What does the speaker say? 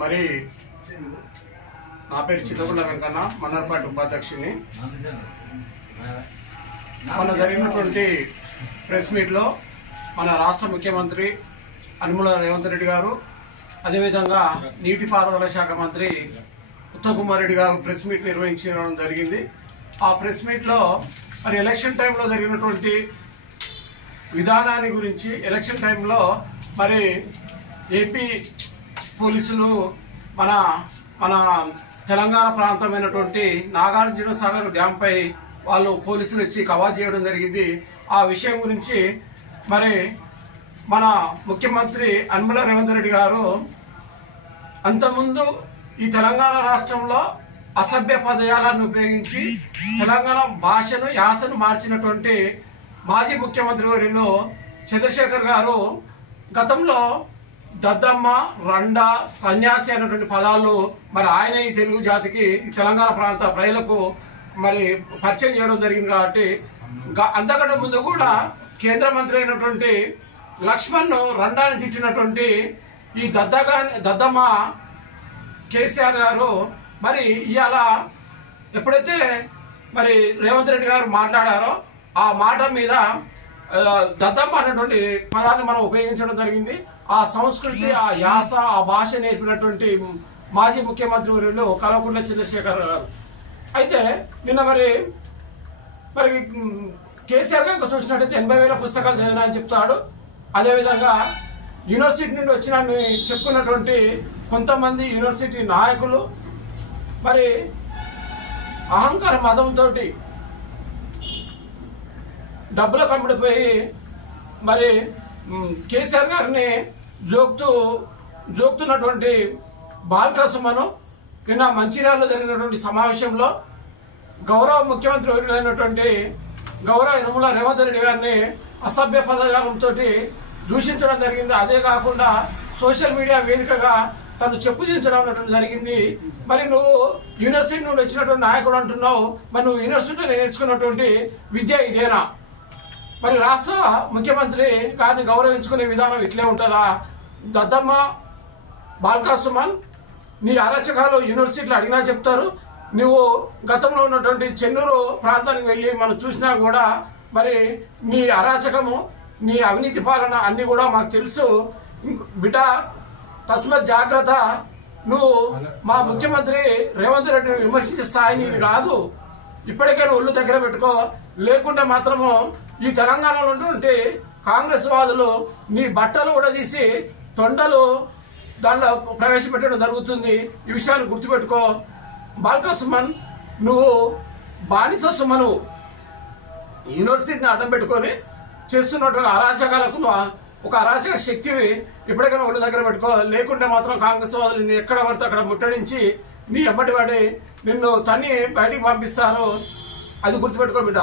మరి నా పేరు చిత్తగుండ వెంకన్న, మన్నర్పాటి ఉపాధ్యక్షుని. మొన్న జరిగినటువంటి ప్రెస్ మీట్లో మన రాష్ట్ర ముఖ్యమంత్రి యనమల రేవంత్ రెడ్డి గారు, అదేవిధంగా నీటిపారుదల శాఖ మంత్రి ఉత్తమ్ కుమార్ రెడ్డి గారు ప్రెస్ మీట్ నిర్వహించడం జరిగింది. ఆ ప్రెస్ మీట్లో మరి ఎలక్షన్ టైంలో జరిగినటువంటి విధానాన్ని గురించి, ఎలక్షన్ టైంలో మరి ఏపీ పోలీసులు మన మన తెలంగాణ ప్రాంతమైనటువంటి నాగార్జున సాగర్ డ్యాంపై వాళ్ళు పోలీసులు వచ్చి కవాతు చేయడం జరిగింది. ఆ విషయం గురించి మరి మన ముఖ్యమంత్రి యనమల రేవంత్ రెడ్డి గారు అంతకుముందు ఈ తెలంగాణ రాష్ట్రంలో అసభ్య పదజాలను ఉపయోగించి తెలంగాణ భాషను, యాసను మార్చినటువంటి మాజీ ముఖ్యమంత్రి వర్యులు చంద్రశేఖర్ గారు గతంలో దద్దమ్మ, రండ, సన్యాసి అనేటువంటి పదాలు మరి ఆయన ఈ తెలుగు జాతికి, తెలంగాణ ప్రాంత ప్రజలకు మరి పరిచయం చేయడం జరిగింది. కాబట్టి అంతకంటే ముందు కూడా కేంద్ర మంత్రి అయినటువంటి లక్ష్మణ్ రండాన్ని తిట్టినటువంటి ఈ దద్దమ్మ కేసీఆర్ గారు మరి ఇవాళ ఎప్పుడైతే మరి రేవంత్ రెడ్డి గారు మాట్లాడారో ఆ మాట మీద దద్దమ్మ అనేటువంటి పదాన్ని మనం ఉపయోగించడం జరిగింది. ఆ సంస్కృతి, ఆ యాస, ఆ భాష నేర్పినటువంటి మాజీ ముఖ్యమంత్రి వర్యులు కల్వకుంట్ల చంద్రశేఖర్ గారు. అయితే నిన్న మరి కేసీఆర్ గారు చూసినట్టయితే 80,000 పుస్తకాలు చదివినా అని చెప్తాడు. అదేవిధంగా యూనివర్సిటీ నుండి వచ్చినని చెప్పుకున్నటువంటి కొంతమంది యూనివర్సిటీ నాయకులు మరి అహంకార మదంతో డబ్బుల కమ్ముడిపోయి మరి కేసీఆర్ గారిని జోక్తున్నటువంటి బాల్కా సుమను నిన్న మంచిర్యాలలో జరిగినటువంటి సమావేశంలో గౌరవ ముఖ్యమంత్రి అయినటువంటి గౌరవ యనమల రేవంత్ రెడ్డి గారిని అసభ్య పదజాలంతో దూషించడం జరిగింది. అదే కాకుండా సోషల్ మీడియా వేదికగా తను చెప్పుదించడం జరిగింది. మరి నువ్వు యూనివర్సిటీ నుండి వచ్చినటువంటి నాయకుడు అంటున్నావు, మరి నువ్వు యూనివర్సిటీలో నేర్చుకున్నటువంటి విద్య ఇదేనా? మరి రాష్ట్ర ముఖ్యమంత్రి గారిని గౌరవించుకునే విధానం ఇట్లే ఉంటుందా? దద్దమ్మ, బాల్కా సుమన్, నీ అరాచకాలు యూనివర్సిటీలో అడిగినా చెప్తారు. నువ్వు గతంలో ఉన్నటువంటి చెన్నూరు ప్రాంతానికి వెళ్ళి మనం చూసినా కూడా మరి నీ అరాచకము, నీ అవినీతి పాలన అన్నీ కూడా మాకు తెలుసు. బిడ్డ తస్మత్ జాగ్రత్త. నువ్వు మా ముఖ్యమంత్రి రేవంత్ రెడ్డిని విమర్శించే స్థాయి నీది కాదు. ఇప్పటికైనా ఒళ్ళు దగ్గర పెట్టుకో, లేకుంటే మాత్రము ఈ తెలంగాణలో ఉన్నటువంటి కాంగ్రెస్ వాదులు నీ బట్టలు కూడా తీసి తొండలు దాంట్లో ప్రవేశపెట్టడం జరుగుతుంది. ఈ విషయాన్ని గుర్తుపెట్టుకో. బాల్కా సుమన్, నువ్వు బానిస సుమను యూనివర్సిటీని అడ్డం పెట్టుకొని చేస్తున్నటువంటి అరాచకాలకు ఒక అరాచక శక్తివి. ఇప్పటికైనా ఒళ్ళు దగ్గర పెట్టుకో, లేకుంటే మాత్రం కాంగ్రెస్ వాదులు నిన్ను ఎక్కడ పడితే అక్కడ ముట్టడించి నీ ఎమ్మటి పడి నిన్ను తన్ని బయటికి పంపిస్తారు. అది గుర్తుపెట్టుకో బిడ్డ.